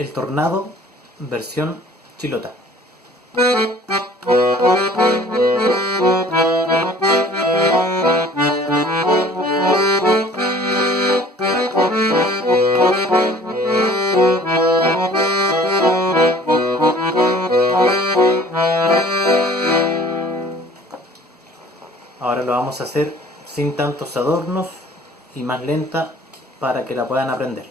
El Tornado versión chilota. Ahora lo vamos a hacer sin tantos adornos y más lenta para que la puedan aprender.